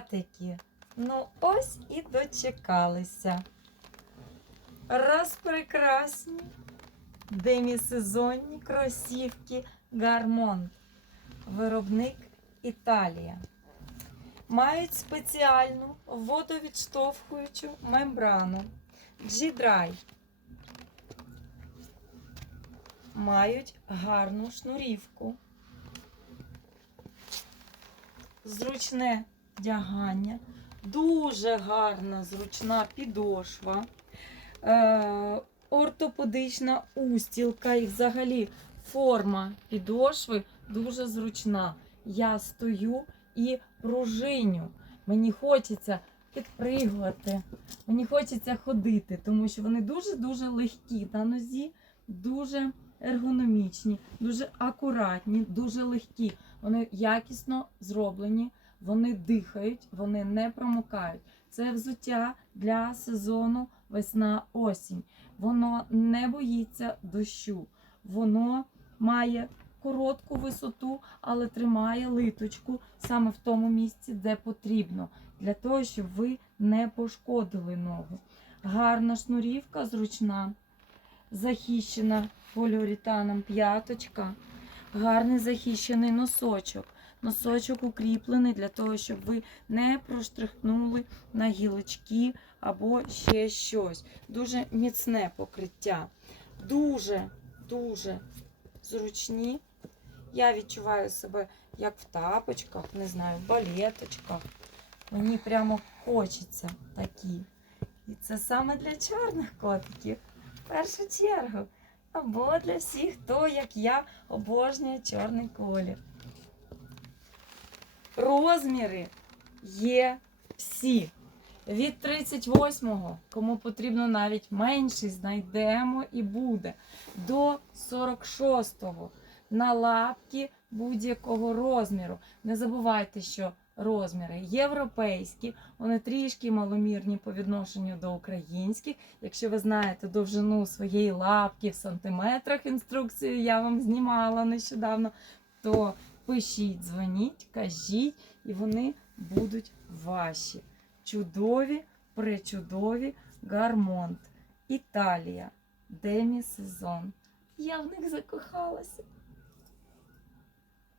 котики. Ну, ось і дочекалися. Раз прекрасні демісезонні кросівки Гармонт. Виробник Італія. Мають спеціальну водовідштовхуючу мембрану G-Dry. Мають гарну шнурівку. Зручне вдягання, дуже гарна зручна підошва, е, ортопедична устілка і взагалі форма підошви дуже зручна. Я стою і пружиню. Мені хочеться підпригувати, мені хочеться ходити, тому що вони дуже-дуже легкі на нозі, дуже ергономічні, дуже акуратні, дуже легкі. Вони якісно зроблені, вони дихають, вони не промокають. Це взуття для сезону весна-осінь. Воно не боїться дощу. Воно має коротку висоту, але тримає литочку саме в тому місці, де потрібно, для того, щоб ви не пошкодили ногу. Гарна шнурівка, зручна, захищена поліуретаном п'яточка, гарний захищений носочок. Носочок укріплений для того, щоб ви не проштрихнули на гілочки або ще щось. Дуже міцне покриття. Дуже, дуже зручні. Я відчуваю себе як в тапочках, не знаю, в балеточках. Мені прямо хочеться такі. І це саме для чорних котиків. В першу чергу. Або для всіх, хто, як я, обожнює чорний колір. Розміри є всі. Від 38-го, кому потрібно навіть менший, знайдемо і буде. До 46-го на лапки будь-якого розміру. Не забувайте, що розміри європейські, вони трішки маломірні по відношенню до українських. Якщо ви знаєте довжину своєї лапки в сантиметрах, інструкцію я вам знімала нещодавно, то пишіть, дзвоніть, кажіть, і вони будуть ваші. Чудові, пречудові гармонт. Італія. Демі сезон. Я в них закохалася.